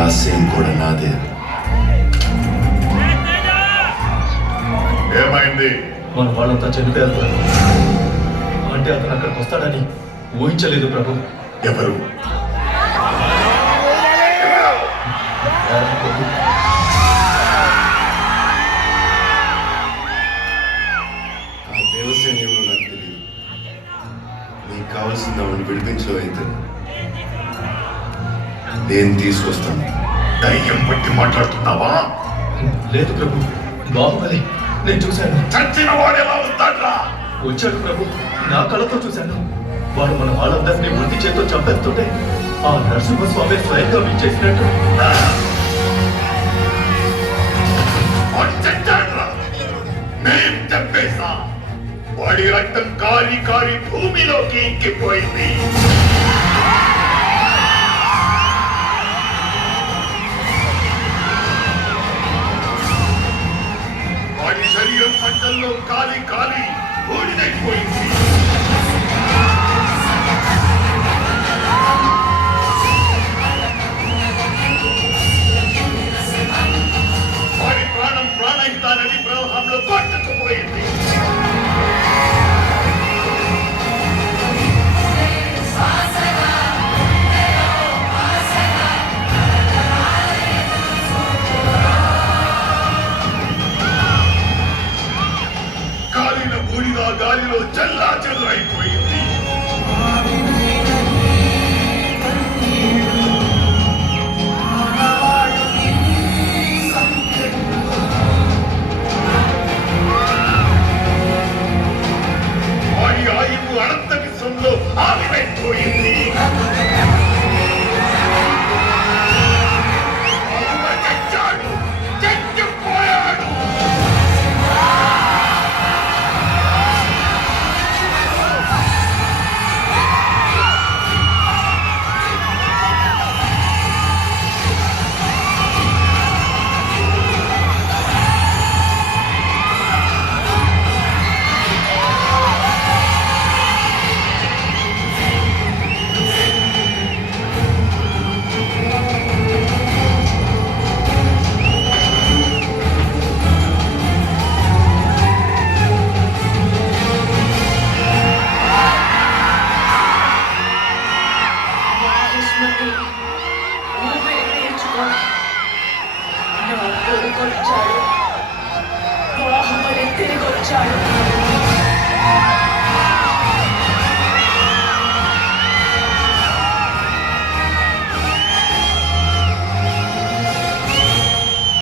ఆశయం కూడా నాదే. ఏమైంది? మన వాళ్ళంతా చనిపోయారు అంటే అతను అక్కడికి వస్తాడని ఊహించలేదు ప్రభు. ఎవరు? ఆ దేవసేన ఎవరో నాకు తెలియదు. నీకు కావాల్సింది ఆవిడని విడిపించవైతే నేను తీసుకొస్తాను. దయ్యం పట్టి మాట్లాడుతున్నావా? లేదు ప్రభు, బాహుబలి నేను చూశాను. చచ్చిన వాడు ఎలా వస్తాడ్రా? వచ్చాడు ప్రభు, నా కళ్ళతో చూశాను. వాడు మన వాళ్ళందరినీ వృత్తి చేతో చంపేస్తుంటే ఆ నరసింహస్వామి స్వయంగా విచ్చేసినట్టు. వాడు చచ్చాడ్రా. మేం చంపేసా. వాడి రక్తం కారి కారి భూమిలోకి ఎక్కిపోయింది. వాడి శరీరం పంటల్లో కాలి కాలి బూడిదైపోయింది. వాడి ప్రాణం ప్రాణహిత నది ప్రవాహంలో కొట్టుకుపోయింది. కాలిన బూడిద గాలిలో చల్లా చెదురైపోయింది. వాడి ఆయువు అనంత విశ్వంలో ఆవిరైపోయింది. చచ్చాడు, చచ్చిపోయాడు. నా కొడుకొచ్చాడు, బాహుబలి తిరిగొచ్చాడు.